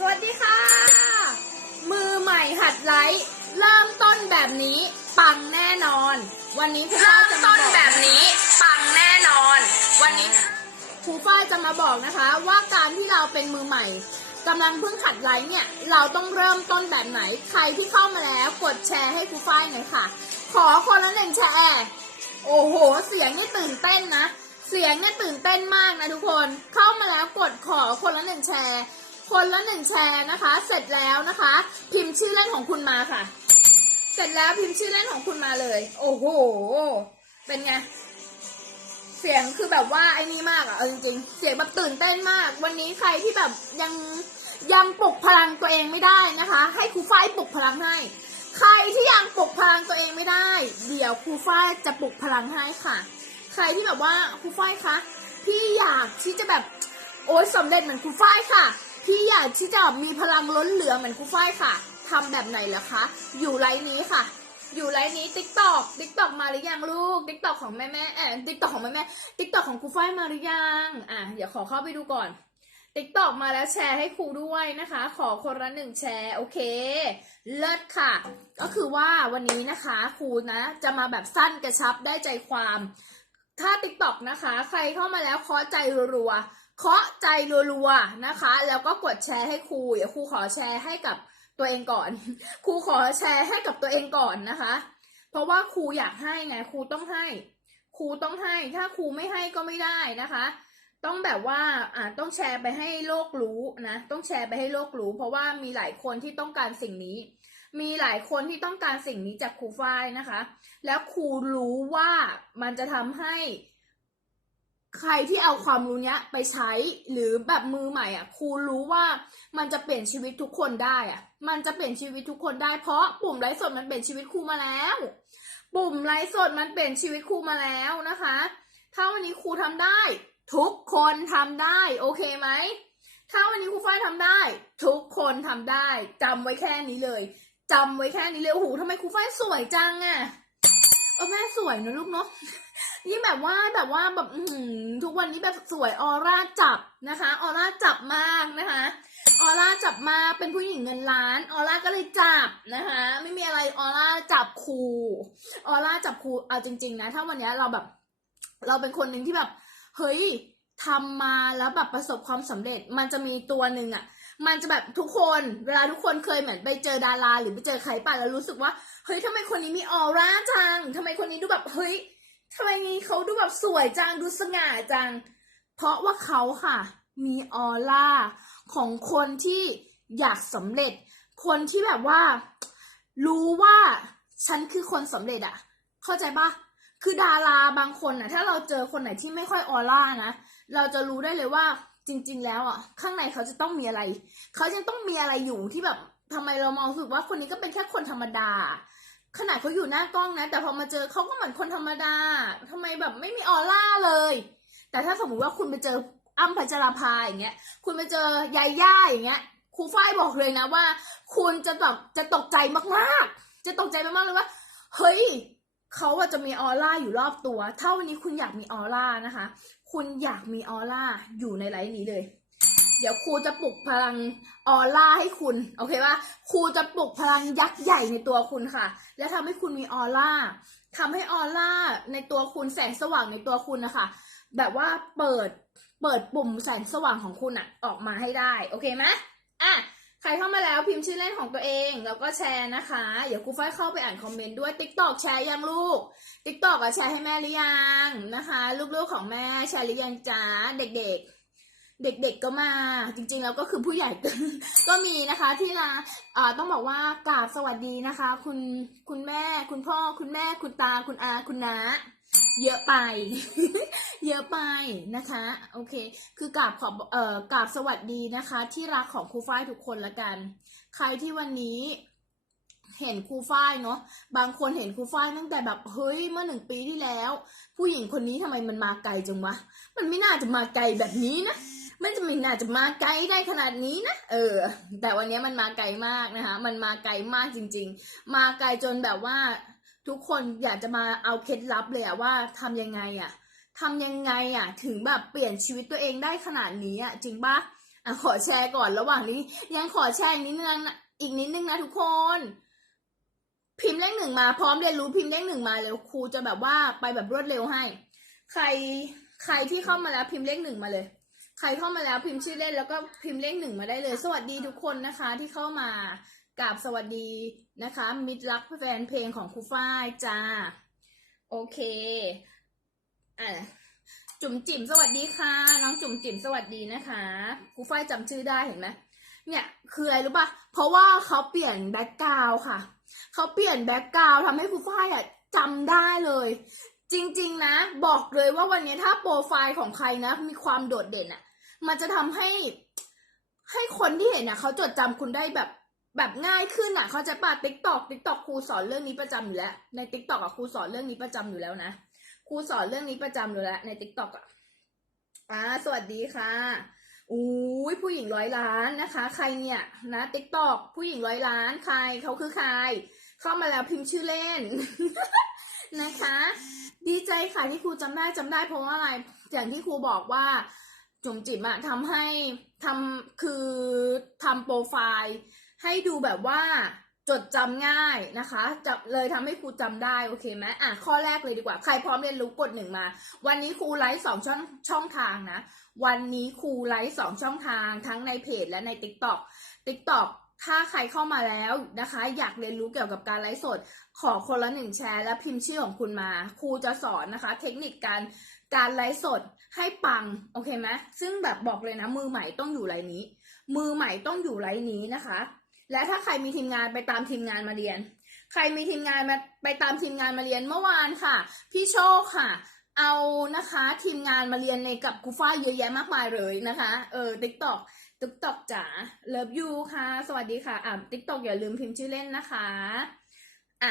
สวัสดีค่ะ มือใหม่หัดไลฟ์เริ่มต้นแบบนี้ปังแน่นอน วันนี้ครูฝ้ายจะมาบอกแบบนี้ปังแน่นอน วันนี้ ครูฝ้ายจะมาบอกนะคะ ว่าการที่เราเป็นมือใหม่กำลังเพิ่งหัดไลฟ์เนี่ย เราต้องเริ่มต้นแบบไหน ใครที่เข้ามาแล้วกดแชร์ให้ครูฝ้ายหน่อยค่ะ ขอคนละหนึ่งแชร์โอ้โห เสียงนี่ตื่นเต้นนะ เสียงนี่ตื่นเต้นมากนะทุกคน เข้ามาแล้วกดขอคนละหนึ่งแชร์ คนละหนึ่งแชร์นะคะ เสร็จแล้วนะคะ พิมพ์ชื่อเล่นของคุณมาค่ะ เสร็จแล้วพิมพ์ชื่อเล่นของคุณมาเลย โอ้โห เป็นไง เสียงคือแบบว่าไอ้นี่มากอะเอาจริงๆ เสียงแบบตื่นเต้นมาก วันนี้ใครที่แบบยังยังปลุกพลังตัวเองไม่ได้นะคะ ให้ครูฝ้ายปลุกพลังให้ ใครที่ยังปลุกพลังตัวเองไม่ได้ เดี๋ยวครูฝ้ายจะปลุกพลังให้ค่ะ ใครที่แบบว่าครูฝ้ายคะพี่อยากที่จะแบบโอ๊ยสำเร็จเหมือนครูฝ้ายค่ะ พี่อยากที่จะมีพลังล้นเหลือเหมือนครูฝ้ายค่ะทำแบบไหนเหรอคะ อยู่ไลน์นี้ค่ะ อยู่ไลน์นี้ติ๊กตอกติ๊กตอกมาหรือยังลูกติ๊กตอกของแม่แม่เออติ๊กตอกของแม่แม่ติ๊กตอกของครูฝ้ายมาหรือยังอะเดี๋ยวขอเข้าไปดูก่อนติ๊กตอกมาแล้วแชร์ให้ครูด้วยนะคะ ขอคนละหนึ่งแชร์โอเค เลิศค่ะ ก็คือว่าวันนี้นะคะครูนะ จะมาแบบสั้นกระชับได้ใจความ ถ้า t ิ k t o k นะคะ ใครเข้ามาแล้วเคาะใจรัว เคาะใจรัวๆนะคะ แล้วก็กดแชร์ให้ครูเดี๋ยวครูขอแชร์ให้กับตัวเองก่อน ครูขอแชร์ให้กับตัวเองก่อนนะคะ เพราะว่าครูอยากให้ไงครูต้องให้ ครูต้องให้ ถ้าครูไม่ให้ก็ไม่ได้นะคะ ต้องแบบว่าอ่าต้องแชร์ไปให้โลกรู้นะ ต้องแชร์ไปให้โลกรู้ เพราะว่ามีหลายคนที่ต้องการสิ่งนี้ มีหลายคนที่ต้องการสิ่งนี้จากครูฝ้ายนะคะ แล้วครูรู้ว่ามันจะทำให้ ใครที่เอาความรู้เนี้ยไปใช้หรือแบบมือใหม่อะครูรู้ว่ามันจะเปลี่ยนชีวิตทุกคนได้อะ มันจะเปลี่ยนชีวิตทุกคนได้เพราะปุ่มไลฟ์สดมันเปลี่ยนชีวิตครูมาแล้ว ปุ่มไลฟ์สดมันเปลี่ยนชีวิตครูมาแล้วนะคะ ถ้าวันนี้ครูทำได้ ทุกคนทำได้ โอเคไหมถ้าวันนี้ครูฝ้ายทำได้ ทุกคนทำได้จำไว้แค่นี้เลยจำไว้แค่นี้เลยโอ้โหทำไมครูฝ้ายสวยจังอะเออแม่สวยนะลูกเนาะ นี่แบบว่าแบบว่าแบบทุกวันนี้แบบสวยออร่าจับนะคะออร่าจับมากนะคะออร่าจับมาเป็นผู้หญิงเงินล้านออร่าก็เลยจับนะคะไม่มีอะไรออร่าจับครูออร่าจับครูเอาจริง ๆ นะ ถ้าวันนี้เราแบบ เราเป็นคนหนึ่งที่แบบเฮ้ยทำมาแล้วแบบประสบความสำเร็จ มันจะมีตัวหนึ่งอะมันจะแบบทุกคนเวลาทุกคนเคยเหมือนไปเจอดาราหรือไปเจอใครป่ะแล้วรู้สึกว่าเฮ้ยทำไมคนนี้มีออร่าจังทำไมคนนี้ดูแบบเฮ้ย ทำไมนี้เขาดูแบบสวยจังดูสง่าจัง เพราะว่าเขาค่ะ มีออร่าของคนที่อยากสำเร็จ คนที่แบบว่า รู้ว่าฉันคือคนสำเร็จอะเข้าใจปะคือดาราบางคนอะถ้าเราเจอคนไหนที่ไม่ค่อยออร่านะเราจะรู้ได้เลยว่าจริง ๆ แล้วอะข้างในเขาจะต้องมีอะไร เขายังต้องมีอะไรอยู่ที่แบบทำไมเรามองสึกว่าคนนี้ก็เป็นแค่คนธรรมดา ขนาดเขาอยู่หน้ากล้องนะ แต่พอมาเจอเขาก็เหมือนคนธรรมดาทำไมแบบไม่มีออร่าเลย แต่ถ้าสมมติว่าคุณไปเจออ้ำพัชราภาอย่างเงี้ย คุณไปเจอยายย่าอย่างเงี้ย ครูฝ้ายบอกเลยนะว่า คุณจะแบบจะตกใจมากๆ จะตกใจมากๆเลยว่า เฮ้ยเขาอะจะมีออร่าอยู่รอบตัว ถ้าวันนี้คุณอยากมีออร่านะคะ คุณอยากมีออร่าอยู่ในไลฟ์นี้เลย เดี๋ยวครูจะปลุกพลังออร่าให้คุณ โอเคป่ะครูจะปลุกพลังยักษ์ใหญ่ในตัวคุณค่ะ และทำให้คุณมีออร่าทำให้ออร่าในตัวคุณแสงสว่างในตัวคุณนะคะ แบบว่าเปิดเปิดปุ่มแสงสว่างของคุณอะออกมาให้ได้ โอเคไหมอะใครเข้ามาแล้วพิมพ์ชื่อเล่นของตัวเองแล้วก็แชร์นะคะ เดี๋ยวครูฝ้ายเข้าไปอ่านคอมเมนต์ด้วย t ิ k t o k แชร์ยังลูก t ิ k t o k อะแชร์ให้แม่หรือยังนะคะ ลูกๆของแม่แชร์หรือยังจ้าเด็กๆ เด็กๆก็มา จริงๆแล้วก็คือผู้ใหญ่ก็มีนะคะที่นะอ่าต้องบอกว่ากราบสวัสดีนะคะ คุณคุณแม่ คุณพ่อ คุณแม่ คุณตา คุณอา คุณน้าเยอะไป เยอะไปนะคะ โอเค คือกราบขอบเอ่อกราบสวัสดีนะคะ ที่รักของครูฝ้ายทุกคนละกัน ใครที่วันนี้เห็นครูฝ้ายเนาะ บางคนเห็นครูฝ้ายตั้งแต่แบบเฮ้ยเมื่อหนึ่งปีที่แล้ว ผู้หญิงคนนี้ทำไมมันมาไกลจังวะ มันไม่น่าจะมาไกลแบบนี้นะ มันจะไม่น่าจะมาไกลได้ขนาดนี้นะเออ แต่วันนี้มันมาไกลมากนะคะ มันมาไกลมากจริง ๆ มาไกลจนแบบว่า ทุกคนอยากจะมาเอาเคล็ดลับเลยอะว่าทำยังไงอะทำยังไงอะถึงแบบเปลี่ยนชีวิตตัวเองได้ขนาดนี้อะจริงปะอะขอแชร์ก่อนระหว่างนี้ยังขอแชร์อีกนิดนึงนะอีกนิดนึงนะทุกคนพิมพ์เลขหนึ่งมาพร้อมเรียนรู้พิมพ์เลขหนึ่งมาเร็วครูจะแบบว่าไปแบบรวดเร็วให้ ใครใครที่เข้ามาแล้วพิมพ์เลขหนึ่งมาเลย ใครเข้ามาแล้วพิมพ์ชื่อเล่นแล้วก็พิมพ์เลขหนึ่งมาได้เลย สวัสดีทุกคนนะคะที่เข้ามากราบสวัสดีนะคะ มิตรรักแฟนเพลงของครูฝ้ายจ้า โอเคอะจุ๋มจิ๋มสวัสดีค่ะ น้องจุ๋มจิ๋มสวัสดีนะคะครูฝ้ายจำชื่อได้เห็นไหมเนี่ยคืออะไรรู้ปะเพราะว่าเขาเปลี่ยนแบ็กกราวค่ะ เขาเปลี่ยนแบ็กกราวทำให้ครูฝ้ายอะจำได้เลย จริง ๆ นะ บอกเลยว่าวันนี้ถ้าโปรไฟล์ของใครนะ มีความโดดเด่นอะ มันจะทำให้ให้คนที่เห็นอะเขาจดจำคุณได้แบบแบบง่ายขึ้นอะ เขาจะปาติ๊กตอกติ๊กตอกครูสอนเรื่องนี้ประจำอยู่แล้ว ในติ๊กตอกอะครูสอนเรื่องนี้ประจำอยู่แล้วนะครูสอนเรื่องนี้ประจำอยู่แล้วในติ๊กตอกอะอ่าสวัสดีค่ะอุ้ยผู้หญิงร้อยล้านนะคะ ใครเนี่ยนะติ๊กตอกผู้หญิงร้อยล้านใครเขาคือใคร เข้ามาแล้วพิมพ์ชื่อเล่นนะคะ ดีใจค่ะที่ครูจำได้จำได้เพราะว่าอะไรอย่างที่ครูบอกว่า จุ๋มจิ๋มอะทำให้ทำคือทำโปรไฟล์ให้ดูแบบว่าจดจำง่ายนะคะจะเลยทำให้ครูจำได้โอเคไหมอะข้อแรกเลยดีกว่า ใครพร้อมเรียนรู้กดหนึ่งมา วันนี้ครูไลฟ์สองช่องช่องทางนะ วันนี้ครูไลฟ์สองช่องทางทั้งในเพจและใน TikTok TikTok ถ้าใครเข้ามาแล้วนะคะ อยากเรียนรู้เกี่ยวกับการไลฟ์สด ขอคนละหนึ่งแชร์และพิมพ์ชื่อของคุณมา ครูจะสอนนะคะ เทคนิคการการไลฟ์สด ให้ปังโอเคไหมซึ่งแบบบอกเลยนะมือใหม่ต้องอยู่ไลน์นี้ มือใหม่ต้องอยู่ไลน์นี้นะคะ และถ้าใครมีทีมงานไปตามทีมงานมาเรียน ใครมีทีมงานมาไปตามทีมงานมาเรียนเมื่อวานค่ะ พี่โชคค่ะเอานะคะทีมงานมาเรียนในกับกูฟ้าเยอะแยะมากมายเลยนะคะเออติ๊กตอกติ๊กตอกจ๋าเลิฟยูค่ะ สวัสดีค่ะอะติ๊กตอกอย่าลืมพิมพ์ชื่อเล่นนะคะอะ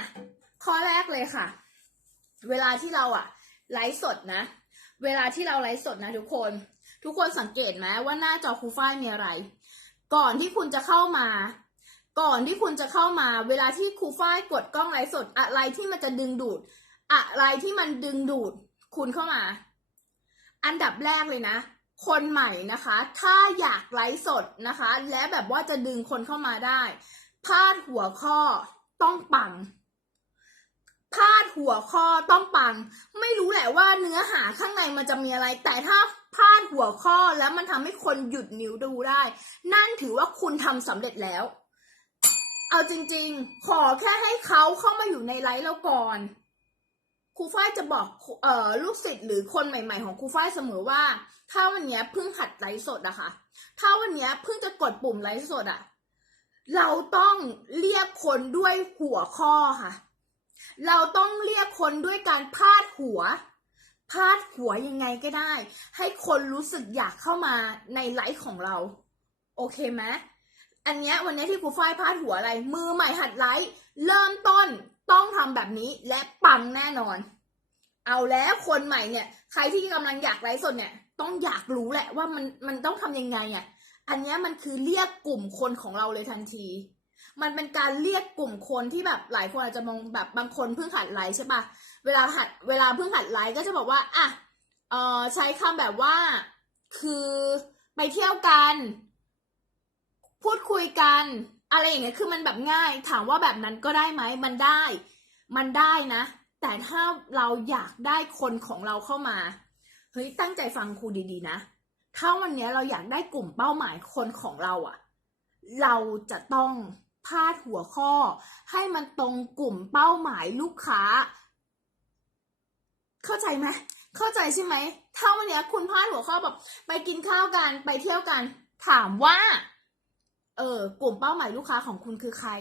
ข้อแรกเลยค่ะ เวลาที่เราอะไลฟ์สดนะ เวลาที่เราไลฟ์สดนะทุกคน ทุกคนสังเกตไหมว่าหน้าจอครูฝ้ายมีอะไร ก่อนที่คุณจะเข้ามา ก่อนที่คุณจะเข้ามา เวลาที่ครูฝ้ายกดกล้องไลฟ์สด อะไรที่มันจะดึงดูด อะไรที่มันดึงดูด คุณเข้ามา อันดับแรกเลยนะ คนใหม่นะคะ ถ้าอยากไลฟ์สดนะคะ และแบบว่าจะดึงคนเข้ามาได้พาดหัวข้อต้องปัง พาดหัวข้อต้องปัง ไม่รู้แหละว่าเนื้อหาข้างในมันจะมีอะไร แต่ถ้าพาดหัวข้อแล้วมันทำให้คนหยุดนิ้วดูได้ นั่นถือว่าคุณทำสำเร็จแล้ว เอาจริงๆ ขอแค่ให้เขาเข้ามาอยู่ในไลฟ์เราก่อนครูฝ้ายจะบอกเอ่อลูกศิษย์หรือคนใหม่ ๆ ของครูฝ้ายเสมอว่า ถ้าวันนี้เพิ่งหัดไลฟ์สดอะค่ะ ถ้าวันนี้เพิ่งจะกดปุ่มไลฟ์สดอะเราต้องเรียกคนด้วยหัวข้อค่ะ เราต้องเรียกคนด้วยการพาดหัว พาดหัวยังไงก็ได้ ให้คนรู้สึกอยากเข้ามาในไลฟ์ของเรา โอเคไหมอันเนี้ยวันนี้ที่ครูฝ้ายพาดหัวอะไร มือใหม่หัดไลฟ์เริ่มต้นต้องทำแบบนี้และปังแน่นอน เอาแล้วคนใหม่เนี่ย ใครที่กำลังอยากไลฟ์สดเนี่ย ต้องอยากรู้แหละว่ามันมันต้องทำยังไงอะอันนี้มันคือเรียกกลุ่มคนของเราเลยทันที มันเป็นการเรียกกลุ่มคนที่แบบหลายคนอาจจะมองแบบบางคนเพิ่งหัดไลฟ์ใช่ปะเวลาหัดเวลาเพิ่งหัดไลฟ์ก็จะบอกว่าอะเออใช้คำแบบว่าคือไปเที่ยวกัน พูดคุยกัน อะไรอย่างเงี้ยคือมันแบบง่าย ถามว่าแบบนั้นก็ได้ไหมมันได้ มันได้นะ แต่ถ้าเราอยากได้คนของเราเข้ามาเฮ้ยตั้งใจฟังครูดีๆนะถ้าวันเนี้ยเราอยากได้กลุ่มเป้าหมายคนของเราอะเราจะต้อง พาดหัวข้อ ให้มันตรงกลุ่มเป้าหมายลูกค้า เข้าใจไหมเข้าใจใช่ไหมถ้าวันนี้คุณพาดหัวข้อแบบไปกินข้าวกันไปเที่ยวกัน ถามว่าเออกลุ่มเป้าหมายลูกค้าของคุณคือใคร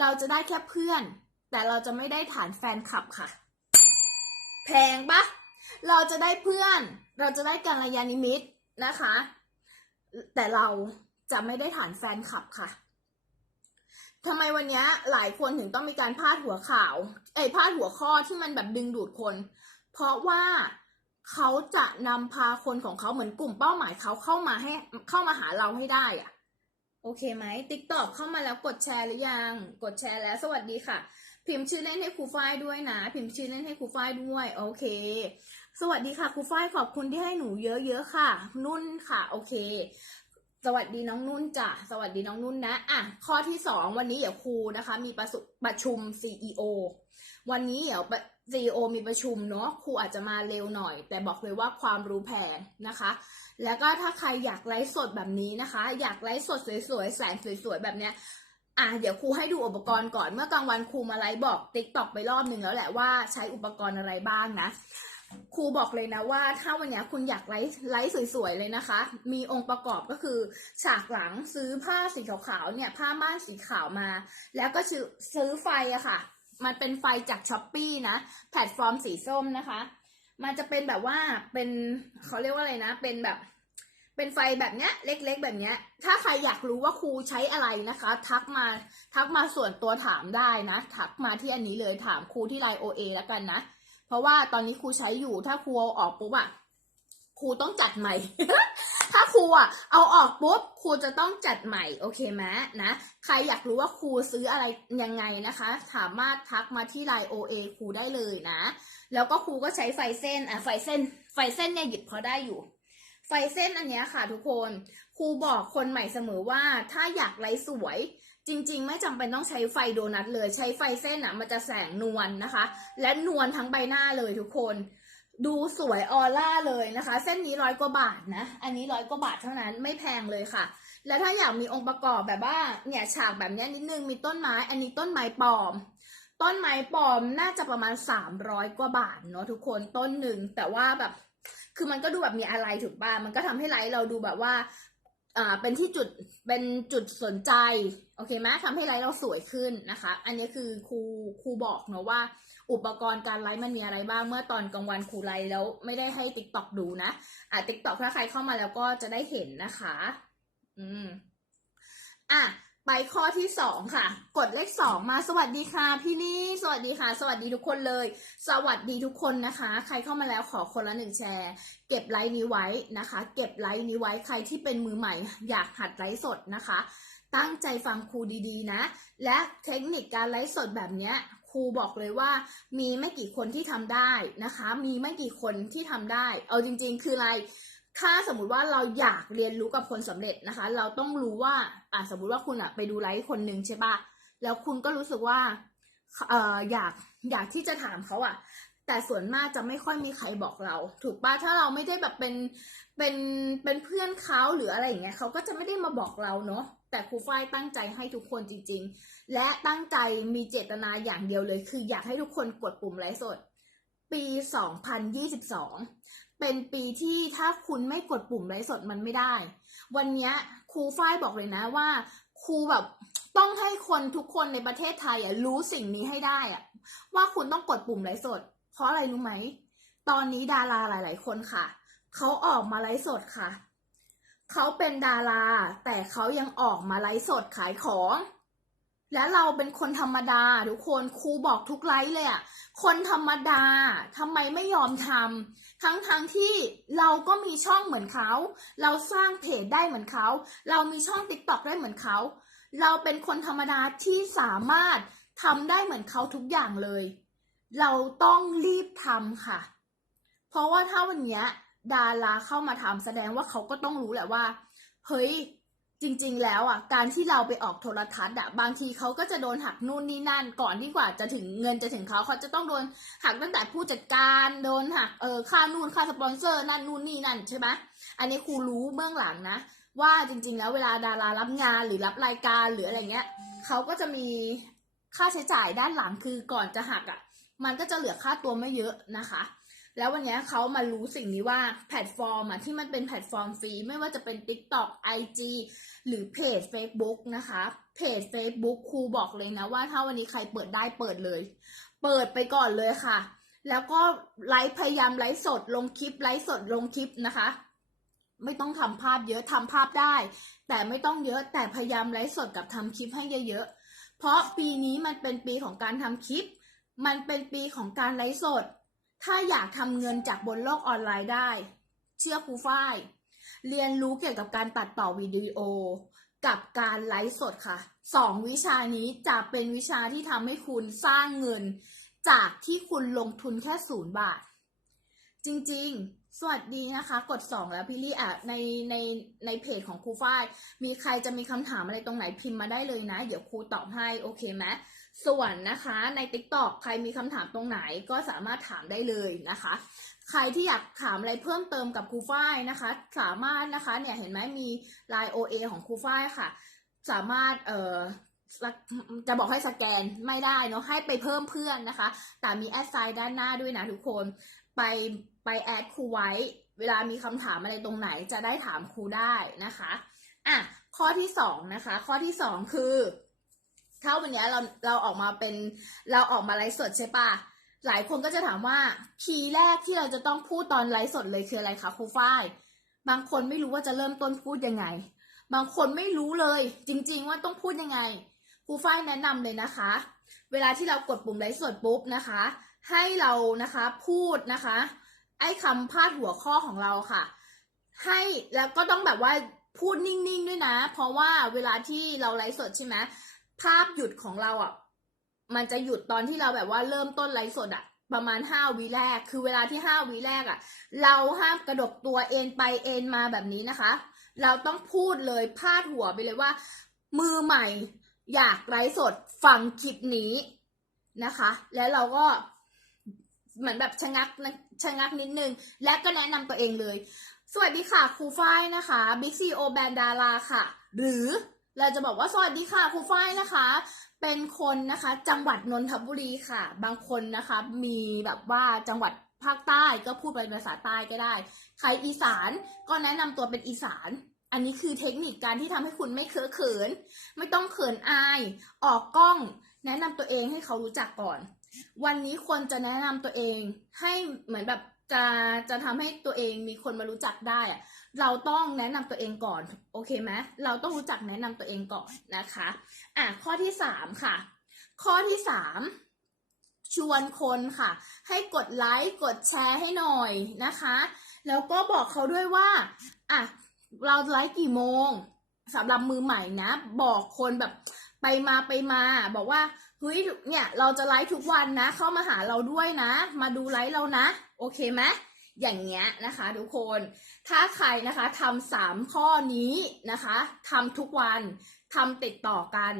เราจะได้แค่เพื่อน แต่เราจะไม่ได้ฐานแฟนคลับค่ะ แพงปะเราจะได้เพื่อน เราจะได้กัลยาณมิตรนะคะ แต่เราจะไม่ได้ฐานแฟนคลับค่ะ ทำไมวันนี้หลายคนถึงต้องมีการพาดหัวข่าวเอ้พาดหัวข้อที่มันแบบดึงดูดคน เพราะว่าเขาจะนำพาคนของเขาเหมือนกลุ่มเป้าหมายเขาเข้ามาให้เข้ามาหาเราให้ได้อะโอเคไหมติ๊กตอกเข้ามาแล้วกดแชร์หรือยัง กดแชร์แล้วสวัสดีค่ะ พิมพ์ชื่อเล่นให้ครูฝ้ายด้วยนะ พิมพ์ชื่อเล่นให้ครูฝ้ายด้วย โอเค สวัสดีค่ะครูฝ้ายขอบคุณที่ให้หนูเยอะๆค่ะ นุ่นค่ะ โอเค สวัสดีน้องนุ่นจ้ะ สวัสดีน้องนุ่นนะ อะ ข้อที่สองวันนี้เดี๋ยวครูนะคะ มีประสุประชุม CEO วันนี้เดี๋ยวประ CEO มีประชุมเนาะ ครูอาจจะมาเร็วหน่อย แต่บอกเลยว่าความรู้แพงนะคะ แล้วก็ถ้าใครอยากไลฟ์สดแบบนี้นะคะ อยากไลฟ์สดสวยๆ แสงสวยๆ แบบเนี้ย อะ เดี๋ยวครูให้ดูอุปกรณ์ก่อน เมื่อกลางวันครูมาไลฟ์บอกติ๊กตอกไปรอบหนึ่งแล้วแหละว่าใช้อุปกรณ์อะไรบ้างนะ ครูบอกเลยนะว่าถ้าวันนี้คุณอยากไลฟ์ไลฟ์สวยๆเลยนะคะ มีองค์ประกอบก็คือ ฉากหลังซื้อผ้าสีขาวๆเนี่ยผ้าม่านสีขาวมา แล้วก็ซื้อซื้อไฟอะค่ะ มันเป็นไฟจากช้อปปี้นะ แพลตฟอร์มสีส้มนะคะ มันจะเป็นแบบว่าเป็นเขาเรียกว่าอะไรนะ เป็นแบบเป็นไฟแบบเนี้ยเล็กๆ แบบเนี้ย ถ้าใครอยากรู้ว่าครูใช้อะไรนะคะ ทักมาทักมาส่วนตัวถามได้นะ ทักมาที่อันนี้เลยถามครูที่ไลน์โอเอแล้วกันนะ เพราะว่าตอนนี้ครูใช้อยู่ถ้าครูเอาออกปุ๊บอะครูต้องจัดใหม่ ถ้าครูอะเอาออกปุ๊บครูจะต้องจัดใหม่โอเคไหมนะ ใครอยากรู้ว่าครูซื้ออะไรยังไงนะคะ สามารถทักมาที่ไลน์โอเอครูได้เลยนะ แล้วก็ครูก็ใช้ไฟเส้นอะไฟเส้น ไฟเส้นเนี่ยหยิบพอได้อยู่ ไฟเส้นอันเนี้ยค่ะทุกคน ครูบอกคนใหม่เสมอว่าถ้าอยากไลฟ์สวย จริงๆ ไม่จำเป็นต้องใช้ไฟโดนัทเลย ใช้ไฟเส้นอะมันจะแสงนวลนะคะ และนวลทั้งใบหน้าเลยทุกคน ดูสวยออร่าเลยนะคะ เส้นนี้ร้อยกว่าบาทนะ อันนี้ร้อยกว่าบาทเท่านั้นไม่แพงเลยค่ะ แล้วถ้าอยากมีองค์ประกอบแบบว่าเนี่ยฉากแบบนี้นิดนึงมีต้นไม้ อันนี้ต้นไม้ปลอม ต้นไม้ปลอมน่าจะประมาณสามร้อยกว่าบาทเนาะทุกคนต้นหนึ่งแต่ว่าแบบคือมันก็ดูแบบมีอะไรถูกป่ะ มันก็ทำให้ไลฟ์เราดูแบบว่า อ่าเป็นที่จุดเป็นจุดสนใจโอเคไหมทำให้ไลฟ์เราสวยขึ้นนะคะ อันนี้คือครูครูบอกเนาะว่า อุปกรณ์การไลฟ์มันมีอะไรบ้างเมื่อตอนกลางวันครูไลฟ์แล้วไม่ได้ให้ติ๊กต็อกดูนะอะติ๊กต็อกถ้าใครเข้ามาแล้วก็จะได้เห็นนะคะ อืมอะ ไปข้อที่สองค่ะ กดเลขสองมาสวัสดีค่ะ พี่นี่สวัสดีค่ะ สวัสดีทุกคนเลย สวัสดีทุกคนนะคะ ใครเข้ามาแล้วขอคนละหนึ่งแชร์ เก็บไลค์นี้ไว้นะคะ เก็บไลค์นี้ไว้ใครที่เป็นมือใหม่ อยากหัดไลฟ์สดนะคะ ตั้งใจฟังครูดีๆนะ และเทคนิคการไลฟ์สดแบบเนี้ยครูบอกเลยว่ามีไม่กี่คนที่ทำได้นะคะ มีไม่กี่คนที่ทำได้ เอาจริง ๆ คืออะไร ถ้าสมมุติว่าเราอยากเรียนรู้กับคนสำเร็จนะคะ เราต้องรู้ว่าอะสมมุติว่าคุณอะไปดูไลฟ์คนหนึ่งใช่ปะแล้วคุณก็รู้สึกว่าเอ่ออยากอยากที่จะถามเขาอะแต่ส่วนมากจะไม่ค่อยมีใครบอกเรา ถูกปะถ้าเราไม่ได้แบบเป็นเป็นเป็นเพื่อนเขาหรืออะไรอย่างเงี้ยเขาก็จะไม่ได้มาบอกเราเนาะแต่ครูฝ้ายตั้งใจให้ทุกคนจริง ๆ และตั้งใจมีเจตนาอย่างเดียวเลย คืออยากให้ทุกคนกดปุ่มไลฟ์สด ปี 2022 เป็นปีที่ถ้าคุณไม่กดปุ่มไลฟ์สดมันไม่ได้ วันนี้ครูฝ้ายบอกเลยนะว่าครูแบบต้องให้คนทุกคนในประเทศไทยอะรู้สิ่งนี้ให้ได้อะว่าคุณต้องกดปุ่มไลฟ์สด เพราะอะไรรู้ไหม ตอนนี้ดาราหลาย ๆ คนค่ะ เขาออกมาไลฟ์สดค่ะ เขาเป็นดารา แต่เขายังออกมาไลฟ์สดขายของ และเราเป็นคนธรรมดาทุกคนครูบอกทุกไลฟ์เลยอะคนธรรมดาทำไมไม่ยอมทำทั้งทั้งที่เราก็มีช่องเหมือนเขา เราสร้างเพจได้เหมือนเขา เรามีช่องติ๊กต็อกได้เหมือนเขา เราเป็นคนธรรมดาที่สามารถทำได้เหมือนเขาทุกอย่างเลย เราต้องรีบทำค่ะ เพราะว่าถ้าวันเนี้ยดาราเข้ามาทำแสดงว่าเขาก็ต้องรู้แหละว่า เฮ้ย จริงๆ แล้วอะการที่เราไปออกโทรทัศน์อะบางทีเขาก็จะโดนหักนู่นนี่นั่น ก่อนที่กว่าจะถึงเงินจะถึงเขาเขาจะต้องโดนหักตั้งแต่ผู้จัดการโดนหักเออค่านู่นค่าสปอนเซอร์นั่นนู่นนี่นั่นใช่ไหมอันนี้ครูรู้เบื้องหลังนะ ว่าจริง ๆ แล้วเวลาดารารับงานหรือรับรายการหรืออะไรเงี้ยเขาก็จะมีค่าใช้จ่ายด้านหลังคือก่อนจะหักอะมันก็จะเหลือค่าตัวไม่เยอะนะคะ แล้ววันนี้เขามารู้สิ่งนี้ว่าแพลตฟอร์มอะที่มันเป็นแพลตฟอร์มฟรี ไม่ว่าจะเป็น TikTok IG หรือเพจ Facebook นะคะ เพจ Facebook ครูบอกเลยนะว่าถ้าวันนี้ใครเปิดได้เปิดเลย เปิดไปก่อนเลยค่ะ แล้วก็ไลฟ์พยายามไลฟ์สดลงคลิปไลฟ์สดลงคลิปนะคะ ไม่ต้องทำภาพเยอะทำภาพได้ แต่ไม่ต้องเยอะแต่พยายามไลฟ์สดกับทำคลิปให้เยอะๆเพราะปีนี้มันเป็นปีของการทำคลิป มันเป็นปีของการไลฟ์สด ถ้าอยากทำเงินจากบนโลกออนไลน์ได้ เชื่อครูฝ้าย เรียนรู้เกี่ยวกับการตัดต่อวิดีโอ กับการไลฟ์สดค่ะสองวิชานี้จะเป็นวิชาที่ทำให้คุณสร้างเงิน จากที่คุณลงทุนแค่ศูนย์บาท จริงๆ สวัสดีนะคะ กดสองแล้วพี่ลี่อะในในในเพจของครูฝ้าย มีใครจะมีคำถามอะไรตรงไหนพิมพ์มาได้เลยนะ เดี๋ยวครูตอบให้โอเคไหม ส่วนนะคะใน t ิ k t o k ใครมีคำถามตรงไหนก็สามารถถามได้เลยนะคะ ใครที่อยากถามอะไรเพิ่มเติมกับครูฝ้ายนะคะ สามารถนะคะเนี่ยเห็นไหมมี Line OA ของครูฝ้ายค่ะ สามารถเอ่อจะบอกให้สแกนไม่ได้เนาะให้ไปเพิ่มเพื่อนนะคะ แต่มีแอดไซน์ด้านหน้าด้วยนะทุกคนไปไปแอดครูไว้ เวลามีคำถามอะไรตรงไหนจะได้ถามครูได้นะคะอะข้อที่สองนะคะ ข้อที่สองคือ ถ้าวันนี้เราเราออกมาเป็นเราออกมาไลฟ์สดใช่ปะหลายคนก็จะถามว่าคีย์แรกที่เราจะต้องพูดตอนไลฟ์สดเลยคืออะไรคะครูฝ้ายบางคนไม่รู้ว่าจะเริ่มต้นพูดยังไง บางคนไม่รู้เลย จริง ๆ ว่าต้องพูดยังไงครูฝ้ายแนะนำเลยนะคะ เวลาที่เรากดปุ่มไลฟ์สดปุ๊บนะคะ ให้เรานะคะพูดนะคะ ไอ้คำพาดหัวข้อของเราค่ะ ให้แล้วก็ต้องแบบว่าพูดนิ่งๆด้วยนะ เพราะว่าเวลาที่เราไลฟ์สดใช่ไหม ภาพหยุดของเราอะ มันจะหยุดตอนที่เราแบบว่าเริ่มต้นไลฟ์สดอะ ประมาณห้าวิแรก คือเวลาที่ห้าวิแรกอะ เราห้ามกระดกตัวเอ็นไปเอ็นมาแบบนี้นะคะ เราต้องพูดเลยพาดหัวไปเลยว่า มือใหม่อยากไลฟ์สดฟังคลิปนี้นะคะ แล้วเราก็เหมือนแบบชะงักชะงักนิดนึง และก็แนะนำตัวเองเลย สวัสดีค่ะครูฝ้ายนะคะบิ๊กซีโอแบรนดาราค่ะ หรือ เราจะบอกว่าสวัสดีค่ะครูฝ้ายนะคะ เป็นคนนะคะ จังหวัดนนทบุรีค่ะ บางคนนะคะ มีแบบว่าจังหวัดภาคใต้ก็พูดเป็นภาษาใต้ก็ได้ ใครอีสานก็แนะนำตัวเป็นอีสาน อันนี้คือเทคนิคการที่ทำให้คุณไม่เคอะเขิน ไม่ต้องเขินอาย ออกกล้อง แนะนำตัวเองให้เขารู้จักก่อน วันนี้ควรจะแนะนำตัวเองให้เหมือนแบบ จะจะทำให้ตัวเองมีคนมารู้จักได้อะเราต้องแนะนำตัวเองก่อน โอเคไหมเราต้องรู้จักแนะนำตัวเองก่อนนะคะอะข้อที่สามค่ะ ข้อที่สามชวนคนค่ะ ให้กดไลค์กดแชร์ให้หน่อยนะคะ แล้วก็บอกเขาด้วยว่าอะเราไลค์กี่โมงสำหรับมือใหม่นะ บอกคนแบบไปมาไปมา บอกว่า เฮ้ยเนี่ยเราจะไลฟ์ทุกวันนะ เข้ามาหาเราด้วยนะ มาดูไลฟ์เรานะ โอเคไหมอย่างเงี้ยนะคะทุกคนถ้าใครนะคะทำสามข้อนี้นะคะทำทุกวันทำติดต่อกัน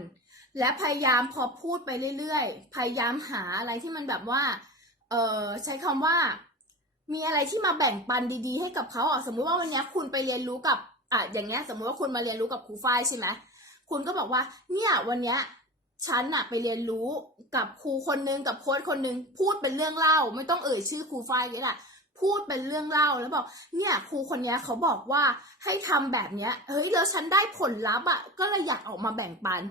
และพยายามพอพูดไปเรื่อยๆ พยายามหาอะไรที่มันแบบว่าเออใช้คำว่า มีอะไรที่มาแบ่งปันดีๆ ให้กับเขาอะสมมุติว่าวันเนี้ยคุณไปเรียนรู้กับอะอย่างเงี้ยสมมุติว่าคุณมาเรียนรู้กับครูฝ้ายใช่ไหมคุณก็บอกว่าเนี่ยวันเนี้ย ฉันอะไปเรียนรู้กับครูคนนึงกับโค้ชคนนึงพูดเป็นเรื่องเล่า ไม่ต้องเอ่ยชื่อครูฝ้ายนี่แหละพูดเป็นเรื่องเล่าแล้วบอก เนี่ยครูคนนี้เขาบอกว่าให้ทำแบบเนี้ยเฮ้ยแล้วฉันได้ผลลัพธ์อะก็เลยอยากออกมาแบ่งปัน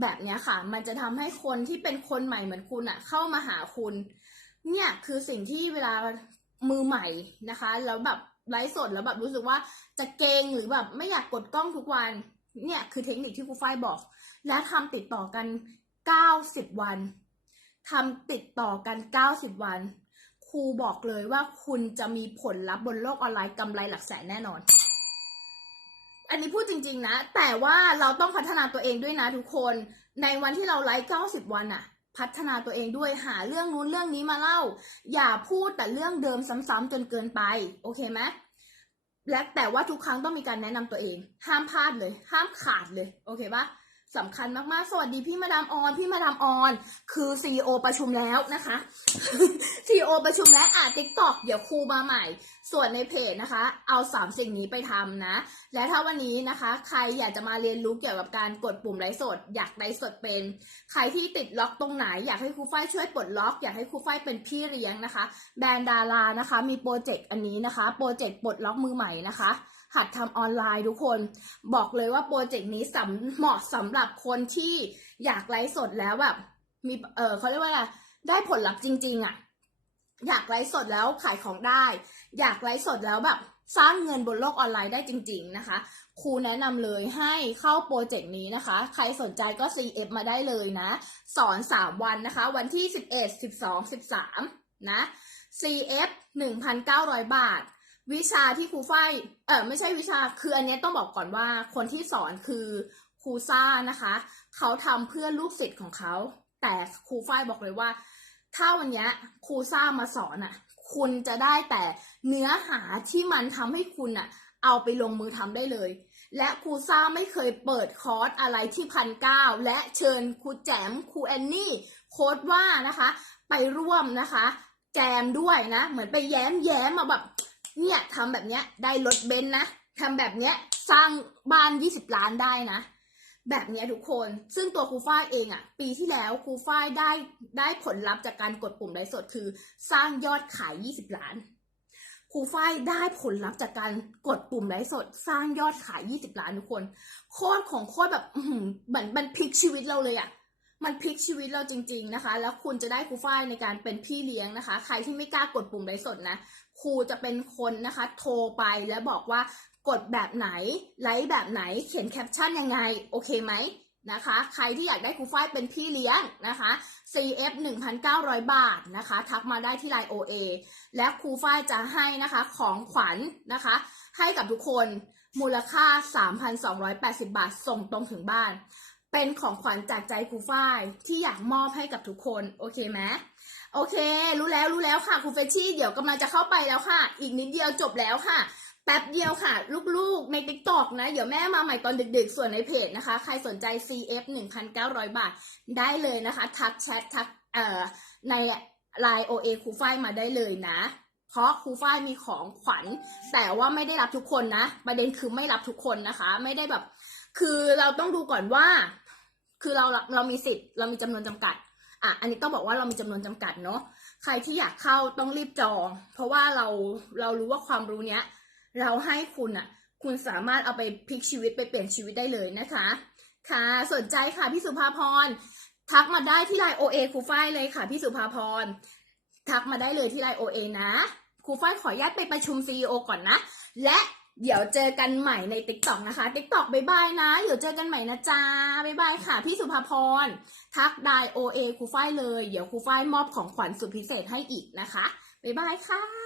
แบบเนี้ยค่ะ มันจะทำให้คนที่เป็นคนใหม่เหมือนคุณอะเข้ามาหาคุณ เนี่ยคือสิ่งที่เวลามือใหม่นะคะ แล้วแบบไลฟ์สดแล้วแบบรู้สึกว่าจะเกงหรือแบบไม่อยากกดกล้องทุกวัน เนี่ยคือเทคนิคที่ครูฝ้ายบอก และทำติดต่อกัน 90 วันทำติดต่อกัน 90 วัน ครูบอกเลยว่าคุณจะมีผลลัพธ์บนโลกออนไลน์กำไรหลักแสนแน่นอน อันนี้พูดจริง ๆ นะ แต่ว่าเราต้องพัฒนาตัวเองด้วยนะทุกคน ในวันที่เราไลฟ์90 วันอะพัฒนาตัวเองด้วยหาเรื่องนู้นเรื่องนี้มาเล่า อย่าพูดแต่เรื่องเดิมซ้ำๆจนเกินไป โอเคไหมและแต่ว่าทุกครั้งต้องมีการแนะนำตัวเอง ห้ามพลาดเลย ห้ามขาดเลย โอเคปะ สำคัญมากๆ สวัสดีพี่มาดามออน พี่มาดามออน คือ CEO ประชุมแล้วนะคะ CEO ประชุมแล้วอะติ๊กตอกเดี๋ยวครูมาใหม่ ส่วนในเพจนะคะ เอาสามสิ่งนี้ไปทำนะ และถ้าวันนี้นะคะ ใครอยากจะมาเรียนรู้เกี่ยวกับการกดปุ่มไลฟ์สด อยากไลฟ์สดเป็น ใครที่ติดล็อกตรงไหน อยากให้ครูฝ้ายช่วยปลดล็อก อยากให้ครูฝ้ายเป็นพี่เลี้ยงนะคะ แบรนด์ดารานะคะ มีโปรเจกต์อันนี้นะคะ โปรเจกต์ปลดล็อกมือใหม่นะคะ หัดทำออนไลน์ทุกคน บอกเลยว่าโปรเจกต์นี้สำเหมาะสำหรับคนที่อยากไลฟ์สดแล้วแบบมีเออเขาเรียกว่าอะไรได้ผลลัพธ์จริง ๆอะ อยากไลฟ์สดแล้วขายของได้ อยากไลฟ์สดแล้วแบบสร้างเงินบนโลกออนไลน์ได้จริง ๆนะคะ ครูแนะนำเลยให้เข้าโปรเจกต์นี้นะคะ ใครสนใจก็ CF มาได้เลยนะ สอน 3 วันนะคะ วันที่ 11 12 13 นะ CF 1,900 บาท วิชาที่ครูฝ้ายเออไม่ใช่วิชาคืออันเนี้ยต้องบอกก่อนว่าคนที่สอนคือครูซ่านะคะ เขาทำเพื่อลูกศิษย์ของเขา แต่ครูฝ้ายบอกเลยว่า ถ้าวันเนี้ยครูซ่ามาสอนอะ คุณจะได้แต่เนื้อหาที่มันทำให้คุณอะเอาไปลงมือทำได้เลย และครูซ่าไม่เคยเปิดคอร์สอะไรที่พันเก้าและเชิญครูแจมครูแอนนี่โค้ดว่านะคะ ไปร่วมนะคะ แจมด้วยนะ เหมือนไปแย้มแย้มมาแบบ เนี่ยทำแบบเนี้ยได้รถเบนซ์นะทำแบบเนี้ยสร้างบ้าน20ล้านได้นะ แบบเนี้ยทุกคน ซึ่งตัวครูฝ้ายเองอะปีที่แล้วครูฝ้ายได้ได้ผลลัพธ์จากการกดปุ่มไลฟ์สดคือ สร้างยอดขาย20ล้านครูฝ้ายได้ผลลัพธ์จากการกดปุ่มไลฟ์สด สร้างยอดขาย 20 ล้านทุกคน โคตรของโคตรแบบเหมือนมันพลิกชีวิตเราเลยอะมันพลิกชีวิตเราจริง ๆนะคะ แล้วคุณจะได้ครูฝ้ายในการเป็นพี่เลี้ยงนะคะ ใครที่ไม่กล้ากดปุ่มไลฟ์สดนะ ครูจะเป็นคนนะคะ โทรไปแล้วบอกว่ากดแบบไหน ไลฟ์แบบไหนเขียนแคปชั่นยังไง โอเคไหมนะคะ ใครที่อยากได้ครูฝ้ายเป็นพี่เลี้ยงนะคะ CF 1,900 บาทนะคะ ทักมาได้ที่ไลน์ OA และครูฝ้ายจะให้นะคะของขวัญนะคะ ให้กับทุกคนมูลค่า 3,280 บาทส่งตรงถึงบ้าน เป็นของขวัญจากใจครูฝ้ายที่อยากมอบให้กับทุกคน โอเคไหม โอเค รู้แล้วรู้แล้วค่ะครูเฟชชี่เดี๋ยวกำลังจะเข้าไปแล้วค่ะ อีกนิดเดียวจบแล้วค่ะแป๊บเดียวค่ะ ลูกๆ ใน t ิ k t o k นะ เดี๋ยวแม่มาใหม่ตอนดึกๆ ส่วนในเพจนะคะ ใครสนใจ CF 1,900 บาท ได้เลยนะคะ ทักแชททักเอ่อในไลน์ OA ครูฝ้ายมาได้เลยนะ เพราะครูฝ้ายมีของขวัญ แต่ว่าไม่ได้รับทุกคนนะ ประเด็นคือไม่รับทุกคนนะคะ ไม่ได้แบบ คือเราต้องดูก่อนว่า คือเราเรามีสิทธิ์ เรามีจำนวนจำกัด อะอันนี้ต้องบอกว่าเรามีจำนวนจำกัดเนาะใครที่อยากเข้าต้องรีบจอง เพราะว่าเราเรารู้ว่าความรู้เนี้ย เราให้คุณอะ คุณสามารถเอาไปพลิกชีวิตไปเปลี่ยนชีวิตได้เลยนะคะ ค่ะ สนใจค่ะพี่สุภาพรทักมาได้ที่ไลน์ OA ครูฝ้ายเลยค่ะพี่สุภาพรทักมาได้เลยที่ไลน์ OA นะครูฝ้ายขออนุญาตไปประชุม CEO ก่อนนะ และ เดี๋ยวเจอกันใหม่ใน TikTok นะคะ TikTok บายบายนะ เดี๋ยวเจอกันใหม่นะจ๊าบายบายค่ะ พี่สุภาพร ทักไดโอเอครูฝ้ายเลย เดี๋ยวครูฝ้ายมอบของขวัญสุดพิเศษให้อีกนะคะบายบายค่ะ